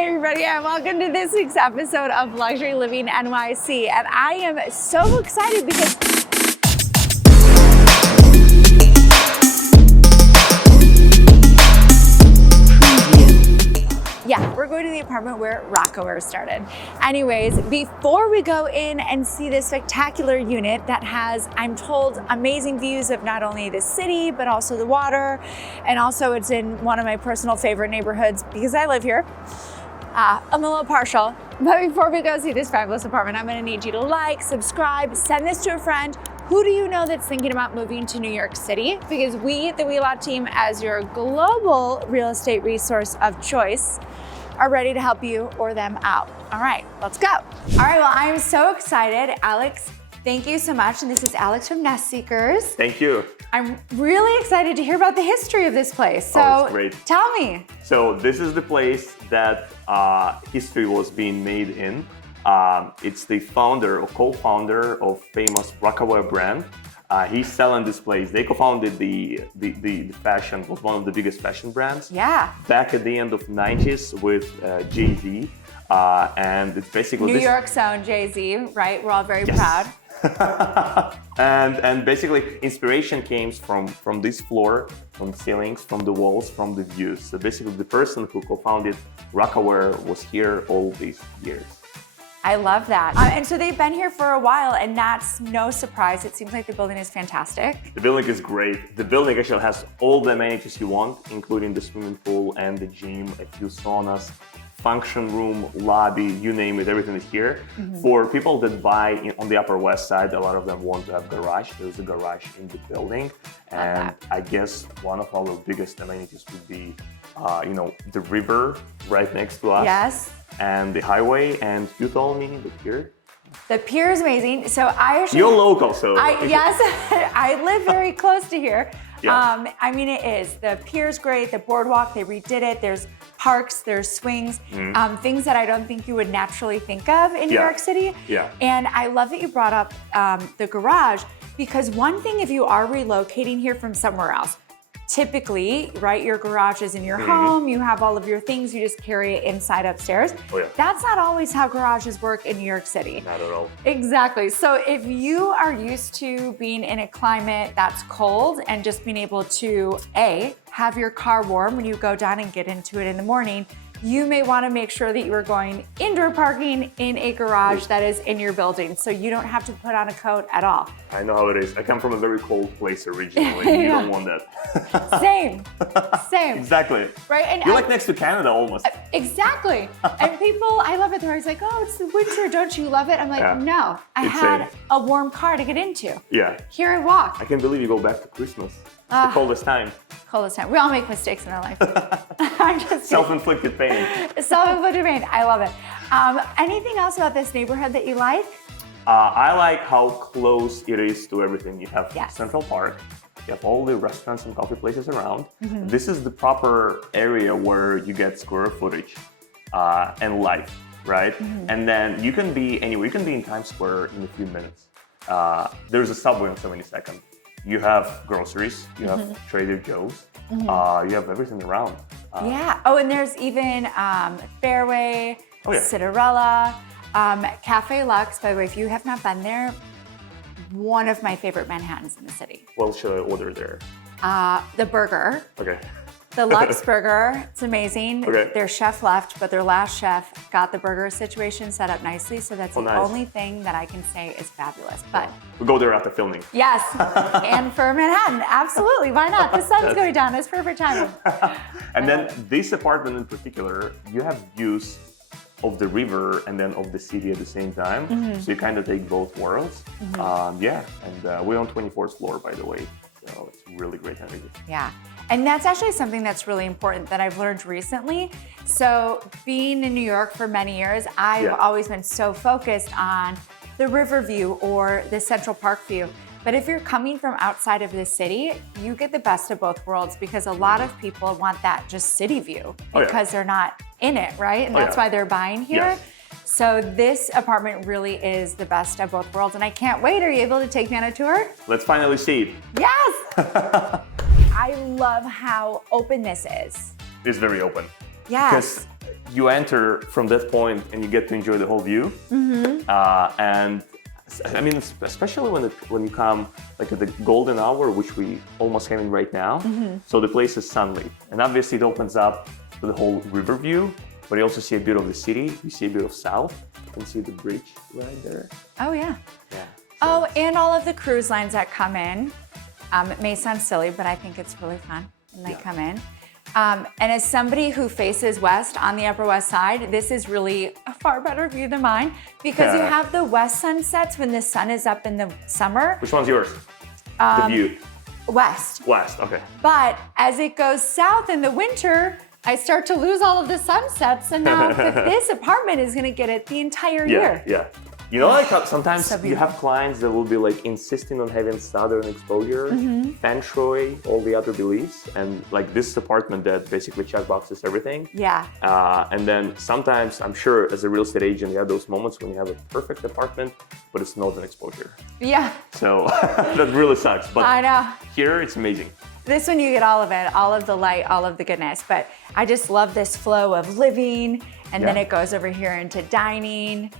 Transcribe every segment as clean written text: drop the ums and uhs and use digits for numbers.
Hi everybody, and welcome to this week's episode of Luxury Living NYC. And I am so excited because we're going to the apartment where Rocawear started. Anyways, before we go in and see this spectacular unit that has, I'm told, amazing views of not only the city, but also the water. And also it's in one of my personal favorite neighborhoods because I live here. I'm a little partial, but before we go see this fabulous apartment, I'm gonna need you to like, subscribe, send this to a friend. Who do you know that's thinking about moving to New York City? Because we, the Wheelock team, as your global real estate resource of choice, are ready to help you or them out. All right, let's go. All right, well, I'm so excited. Alex, thank you so much. And this is Alex from Nest Seekers. Thank you. I'm really excited to hear about the history of this place. So it's great. Tell me. So this is the place that history was being made in. It's the founder or co-founder of famous Rocawear brand. He's selling this place. They co-founded the fashion, was one of the biggest fashion brands. Yeah. Back at the end of 90s with Jay-Z. And it's basically New York's own Jay-Z, right? We're all very proud. and basically inspiration came from this floor, from ceilings, from the walls, from the views. So basically the person who co-founded Rocawear was here all these years. I love that. And so they've been here for a while, and that's no surprise. It seems like the building is fantastic. The building is great. The building actually has all the amenities you want, including the swimming pool and the gym, a few saunas, function room, lobby, you name it, everything is here. For people that buy on the Upper West Side, a lot of them want to have garage. There's a garage in the building. And I guess one of our biggest amenities would be, the river right next to us. Yes. And the highway, and you told me the pier. The pier is amazing. So I actually— You're local, so. Yes, I live very close to here. Yeah. I mean, it is. The pier's great, the boardwalk, they redid it. There's parks, there's swings, things that I don't think you would naturally think of in New York City. Yeah. And I love that you brought up the garage, because one thing, if you are relocating here from somewhere else, typically, right, your garage is in your home, you have all of your things, you just carry it inside upstairs. Oh, yeah. That's not always how garages work in New York City. Not at all. Exactly. So if you are used to being in a climate that's cold and just being able to, A, have your car warm when you go down and get into it in the morning, you may want to make sure that you are going indoor parking in a garage that is in your building, so you don't have to put on a coat at all. I know how it is. I come from a very cold place originally. You don't want that. Same. Exactly. Right? And You're like next to Canada almost. Exactly. And people, I love it. They're always like, oh, it's the winter. Don't you love it? I'm like, no, I had a warm car to get into. Yeah. Here I walk. I can't believe you go back to Christmas. The coldest time. Coldest time. We all make mistakes in our life. I'm just self-inflicted pain. Self-inflicted pain. I love it. Anything else about this neighborhood that you like? I like how close it is to everything. You have Central Park. You have all the restaurants and coffee places around. This is the proper area where you get square footage and life, right? And then you can be anywhere. You can be in Times Square in a few minutes. There's a subway on 72nd. You have groceries, you have Trader Joe's, you have everything around. Oh, and there's even Fairway, Cinderella, Cafe Lux. By the way, if you have not been there, one of my favorite Manhattans in the city. What should I order there? The burger. Okay. The Lux burger, it's amazing. Okay. Their chef left, but their last chef got the burger situation set up nicely, so that's the only thing that I can say is fabulous. But we'll go there after filming. Yes, and for Manhattan, absolutely, why not? The sun's going down, it's perfect timing. And then this apartment in particular, you have views of the river and then of the city at the same time, so you kind of take both worlds. And we're on 24th floor, by the way, so it's really great energy. Yeah. And that's actually something that's really important that I've learned recently. So being in New York for many years, I've always been so focused on the river view or the Central Park view. But if you're coming from outside of the city, you get the best of both worlds, because a lot of people want that just city view because they're not in it, right? And that's why they're buying here. So this apartment really is the best of both worlds, and I can't wait. Are you able to take me on a tour? Let's finally see it. Yes! I love how open this is. It's very open. Yes. Because you enter from that point and you get to enjoy the whole view. And I mean, especially when you come like at the golden hour, which we almost having right now. So the place is sunlit, and obviously it opens up to the whole river view. But you also see a bit of the city. You see a bit of south. You can see the bridge right there. Oh yeah. Yeah. Oh, and all of the cruise lines that come in. It may sound silly, but I think it's really fun when they come in. And as somebody who faces west on the Upper West Side, this is really a far better view than mine because you have the west sunsets when the sun is up in the summer. Which one's yours? The view. West. West, okay. But as it goes south in the winter, I start to lose all of the sunsets, and now this apartment is going to get it the entire year. Yeah. You know, like sometimes you have clients that will be like insisting on having southern exposure, feng shui, all the other beliefs, and like this apartment that basically checkboxes everything. Yeah. And then sometimes, I'm sure as a real estate agent, you have those moments when you have a perfect apartment, but it's northern exposure. Yeah. So that really sucks. But I know. Here, it's amazing. This one you get all of it, all of the light, all of the goodness. But I just love this flow of living, and then it goes over here into dining.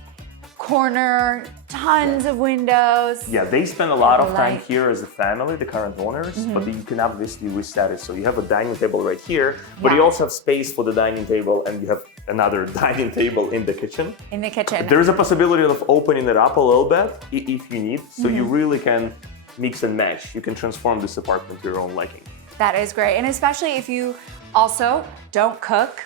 Corner, tons of windows. Yeah, they spend a lot of time here as a family, the current owners, but you can obviously reset it. So you have a dining table right here, but you also have space for the dining table, and you have another dining table in the kitchen. In the kitchen. There's a possibility of opening it up a little bit if you need, so you really can mix and match. You can transform this apartment to your own liking. That is great, and especially if you also don't cook.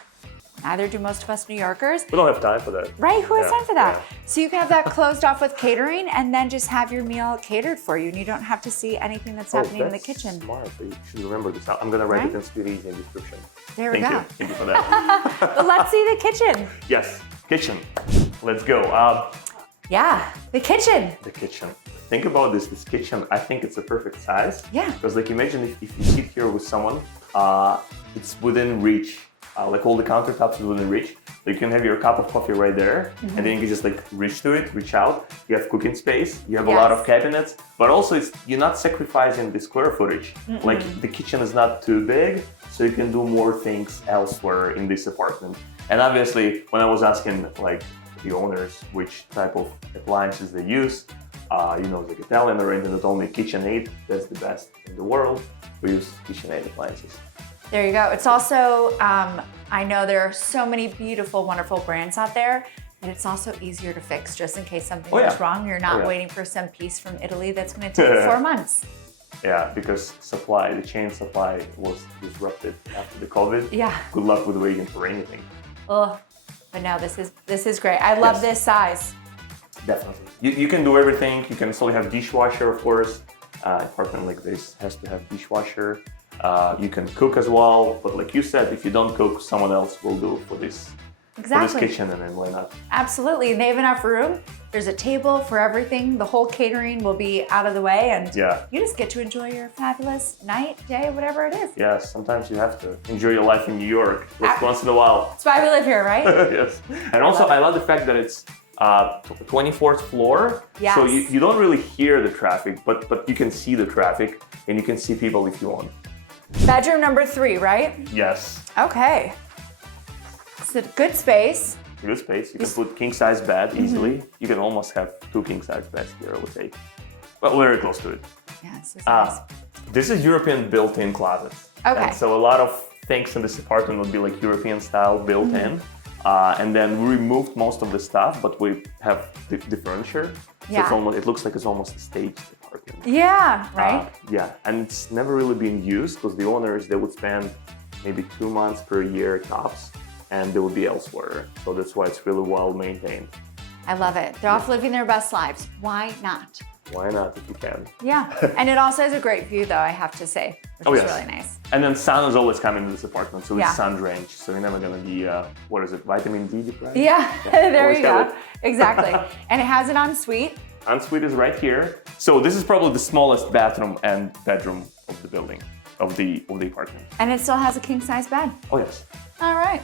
Neither do most of us New Yorkers. We don't have time for that. Right, who has time for that? So you can have that closed off with catering and then just have your meal catered for you, and you don't have to see anything that's happening in the kitchen. Smart. You should remember this. I'm gonna write it in Swedish in the description. There we go. Thank you for that. But let's see the kitchen. Yes, kitchen. Let's go. Yeah, the kitchen. The kitchen. Think about this kitchen. I think it's a perfect size. Yeah. Because like imagine if you sit here with someone, it's within reach. Like all the countertops is within reach. So you can have your cup of coffee right there, and then you can just like reach to it, reach out. You have cooking space. You have a lot of cabinets, but also you're not sacrificing the square footage. Like the kitchen is not too big, so you can do more things elsewhere in this apartment. And obviously, when I was asking like the owners which type of appliances they use, like Italian oriented, not only KitchenAid, that's the best in the world. We use KitchenAid appliances. There you go. It's also, I know there are so many beautiful, wonderful brands out there, and it's also easier to fix just in case something goes wrong. You're not waiting for some piece from Italy that's going to take 4 months. Yeah, because the chain supply was disrupted after the COVID. Yeah. Good luck with waiting for anything. Oh, but no, this is great. I love this size. Definitely. You can do everything. You can still have dishwasher, of course. Apartment like this has to have dishwasher. You can cook as well, but like you said, if you don't cook, someone else will do for this kitchen, and then why not? Absolutely. They have enough room. There's a table for everything. The whole catering will be out of the way, and you just get to enjoy your fabulous night, day, whatever it is. Yeah, sometimes you have to enjoy your life in New York once in a while. That's why we live here, right? Yes. And also, I love the fact that it's 24th floor, so you don't really hear the traffic, but you can see the traffic, and you can see people if you want. Bedroom number 3, right? Yes. Okay. It's a good space. Good space. You can put king-size bed easily. You can almost have 2 king-size beds here, I would say. Well, very close to it. Yeah, this is nice. This is European built-in closets. Okay. And so a lot of things in this apartment would be like European style built-in. And then we removed most of the stuff, but we have the furniture. So it looks like it's almost a staged apartment. Yeah, right? And it's never really been used because the owners, they would spend maybe 2 months per year tops, and they would be elsewhere. So that's why it's really well maintained. I love it. They're off living their best lives. Why not? Why not if you can? Yeah, and it also has a great view though, I have to say, which is really nice. And then sun is always coming to this apartment, so it's sun drenched, so you're never gonna be, vitamin D deprived? Yeah, there you go. Exactly. And it has an ensuite. Ensuite is right here. So this is probably the smallest bathroom and bedroom of the building, of the apartment. And it still has a king-size bed. Oh yes. All right.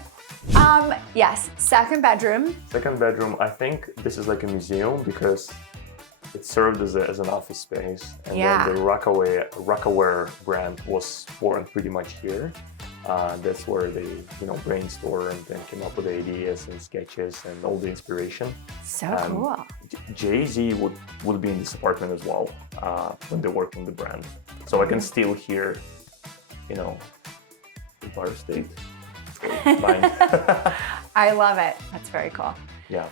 Yes, second bedroom. Second bedroom, I think this is like a museum because it served as an office space, and then the Rocawear brand was born pretty much here. That's where they, brainstormed and came up with ideas and sketches and all the inspiration. So cool. Jay-Z would be in this apartment as well when they work on the brand. So I can still hear, Empire State. I love it. That's very cool. Yeah.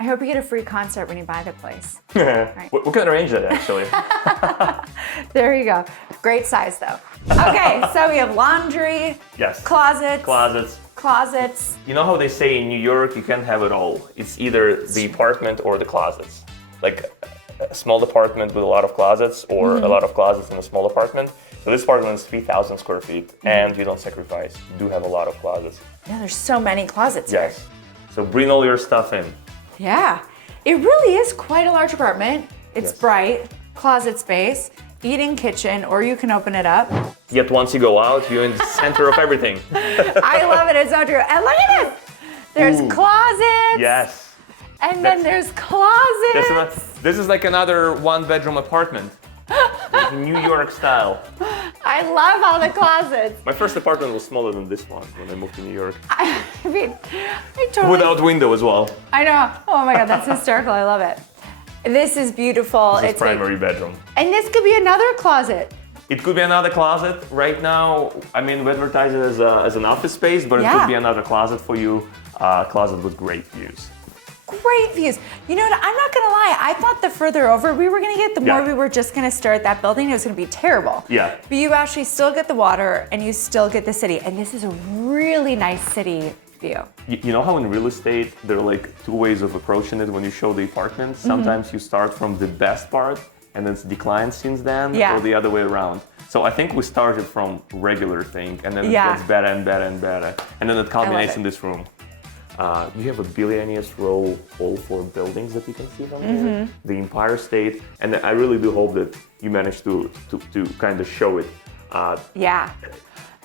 I hope you get a free concert when you buy the place. Right. We can arrange that, actually. There you go. Great size, though. Okay, so we have laundry, yes, closets. You know how they say in New York, you can't have it all. It's either the apartment or the closets. Like a small apartment with a lot of closets, or a lot of closets in a small apartment. So this apartment is 3,000 square feet, and you don't sacrifice. You do have a lot of closets. Yeah, there's so many closets yes. here. So bring all your stuff in. Yeah, it really is quite a large apartment. It's yes. bright, closet space, eating kitchen, or you can open it up. Yet once you go out, you're in the center of everything. I love it, it's so true. And look at this, there's closets. Yes. And then there's closets. This is like another one-bedroom apartment. Like New York style. I love all the closets. My first apartment was smaller than this one when I moved to New York. I totally... Without window as well. I know. Oh my God, that's hysterical. I love it. This is beautiful. It's primary bedroom. And this could be another closet. It could be another closet. Right now, we advertise it as an office space, but it could be another closet for you. Closet with great views. Great views. You know what? I'm not gonna lie. I thought the further over we were gonna get, the more we were just gonna stare at that building. It was gonna be terrible. Yeah. But you actually still get the water and you still get the city. And this is a really nice city view. You know how in real estate, there are like two ways of approaching it when you show the apartments? Sometimes you start from the best part and it's declined since then, or the other way around. So I think we started from regular thing and then it gets better and better and better. And then it culminates in this room. You have a billionaire's row, all four buildings that you can see from here, the Empire State, and I really do hope that you manage to kind of show it. Yeah.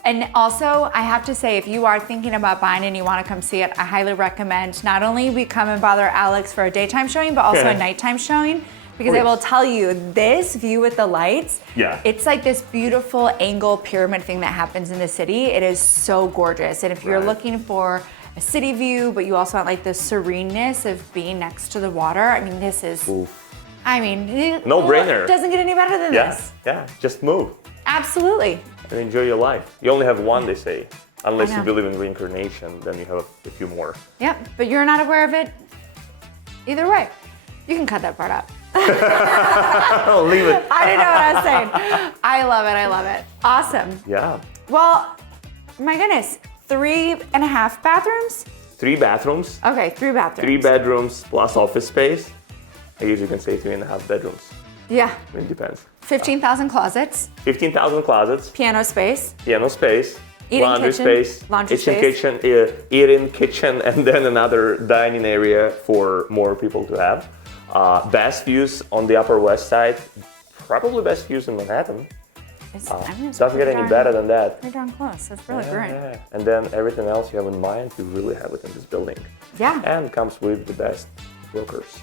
And also, I have to say, if you are thinking about buying and you want to come see it, I highly recommend not only we come and bother Alex for a daytime showing, but also a nighttime showing. Because I will tell you, this view with the lights, it's like this beautiful angle pyramid thing that happens in the city. It is so gorgeous. And if you're looking for a city view, but you also want like the sereneness of being next to the water, I mean, this is, no brainer. It doesn't get any better than this. Yeah, just move. Absolutely. And enjoy your life. You only have one, they say. Unless you believe in reincarnation, then you have a few more. Yeah, but you're not aware of it either way. You can cut that part out. I'll leave it. I didn't know what I was saying. I love it, I love it. Awesome. Yeah. Well, my goodness, 3.5 bathrooms? 3 bathrooms. Okay, 3 bathrooms. 3 bedrooms plus office space. I guess you can say 3.5 bedrooms. Yeah. It depends. 15,000 closets. 15,000 closets. Piano space. Piano space. Laundry space. Eating kitchen, and then another dining area for more people to have. Best views on the Upper West Side. Probably best views in Manhattan. Doesn't get any better than that. Pretty darn close. That's really great. Yeah. And then everything else you have in mind, you really have it in this building. Yeah. And comes with the best brokers.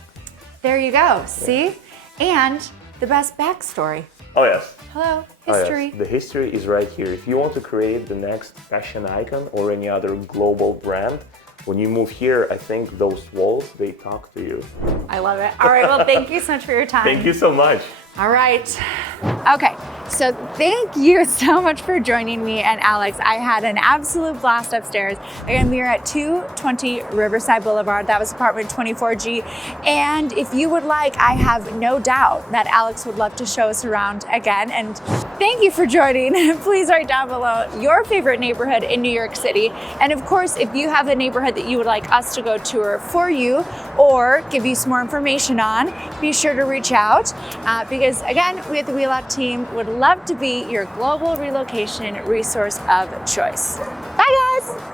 There you go. See? And the best backstory. Oh, yes. Hello, history. Oh, yes. The history is right here. If you want to create the next fashion icon or any other global brand, when you move here, I think those walls, they talk to you. I love it. All right, well, thank you so much for your time. Thank you so much. All right. Okay, so thank you so much for joining me and Alex. I had an absolute blast upstairs. Again, we are at 220 Riverside Boulevard. That was apartment 24G. And if you would like, I have no doubt that Alex would love to show us around again. And thank you for joining. Please write down below your favorite neighborhood in New York City. And of course, if you have a neighborhood that you would like us to go tour for you or give you some more information on, be sure to reach out because again, we at the Wheelock team would love to be your global relocation resource of choice. Bye guys.